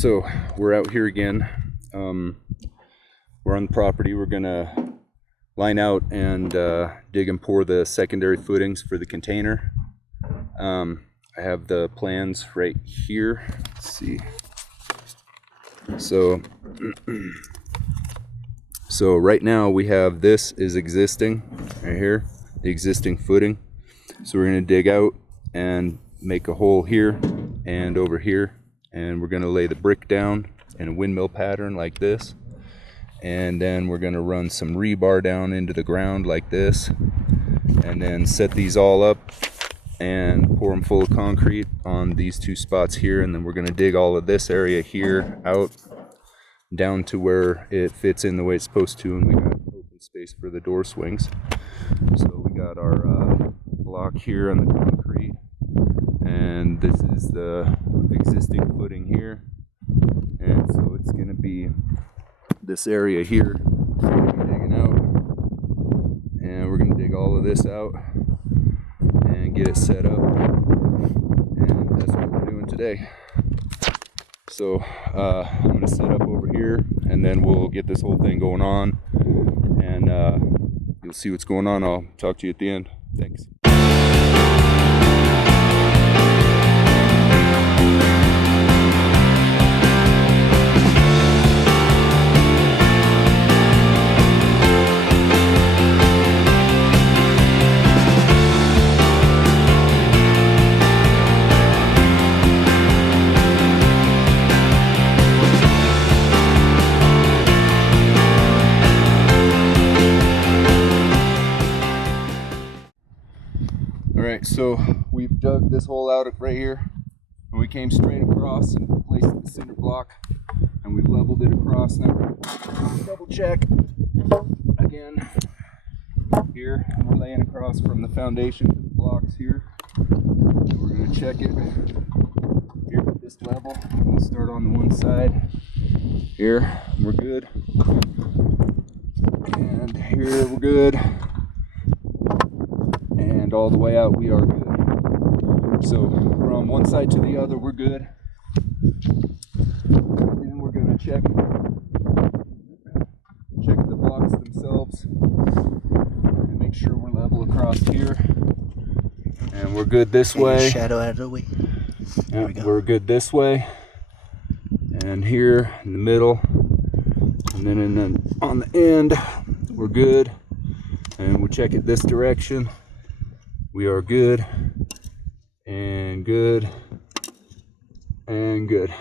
so we're out here again. We're on the property. We're gonna line out and dig and pour the secondary footings for the container. I have the plans right here. Let's see. So right now we have this is existing right here, the existing footing. So we're gonna dig out and make a hole here and over here, and we're gonna lay the brick down in a windmill pattern like this, and then we're gonna run some rebar down into the ground like this, and then set these all up and pour them full of concrete on these two spots here, and then we're gonna dig all of this area here out down to where it fits in the way it's supposed to, and we got open space for the door swings. So we got our block here on the concrete, and this is the existing footing here, and so it's going to be this area here we're going to be digging out, and we're going to dig all of this out and get it set up, and that's what we're doing today. So I'm going to set up over here, and then we'll get this whole thing going on, and you'll see what's going on. I'll talk to you at the end. Thanks. Alright, so we've dug this hole out right here, and we came straight across and placed the cinder block, and we leveled it across. Now double check again here, and we're laying across from the foundation to the blocks here. So we're going to check it here at this level. We'll start on the one side here, we're good, and here we're good, and all the way out we are good. So from one side to the other we're good, and we're going to check the blocks themselves and make sure we're level across here, and we're good this way. Shadow out of the way. Yeah, we're good this way, and here in the middle, and then on the end we're good, and we'll check it this direction. We are good, and good, and good.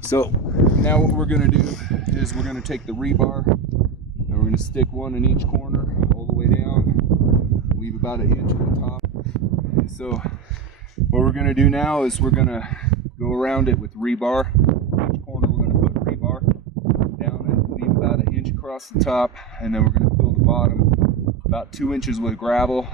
So now what we're going to do is we're going to take the rebar, and we're going to stick one in each corner all the way down, leave about an inch at the top. And so what we're going to do now is we're going to go around it with rebar. Each corner we're going to put rebar down and leave about an inch across the top, and then we're going to fill the bottom about 2 inches with gravel.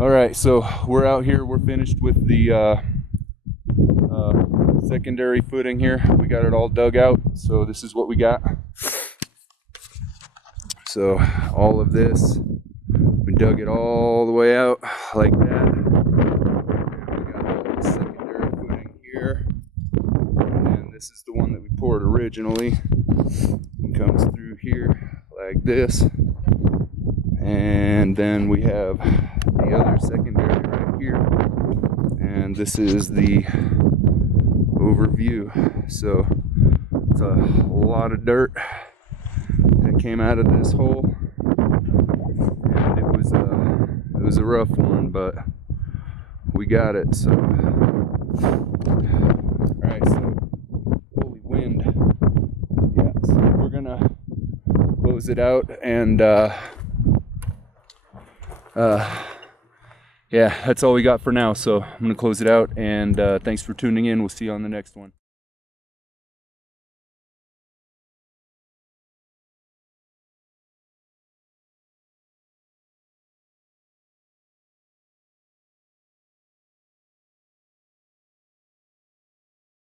All right, so we're out here. We're finished with the secondary footing here. We got it all dug out, so this is what we got. So all of this, we dug it all the way out like that. And we got all the secondary footing here, and this is the one that we poured originally. It comes through here like this, and then we have the other secondary right here, and this is the overview. So it's a lot of dirt that came out of this hole, and it was a rough one, but we got it. So all right, so holy wind. Yeah, so we're gonna close it out, and yeah, that's all we got for now. So I'm gonna close it out, and thanks for tuning in. We'll see you on the next one.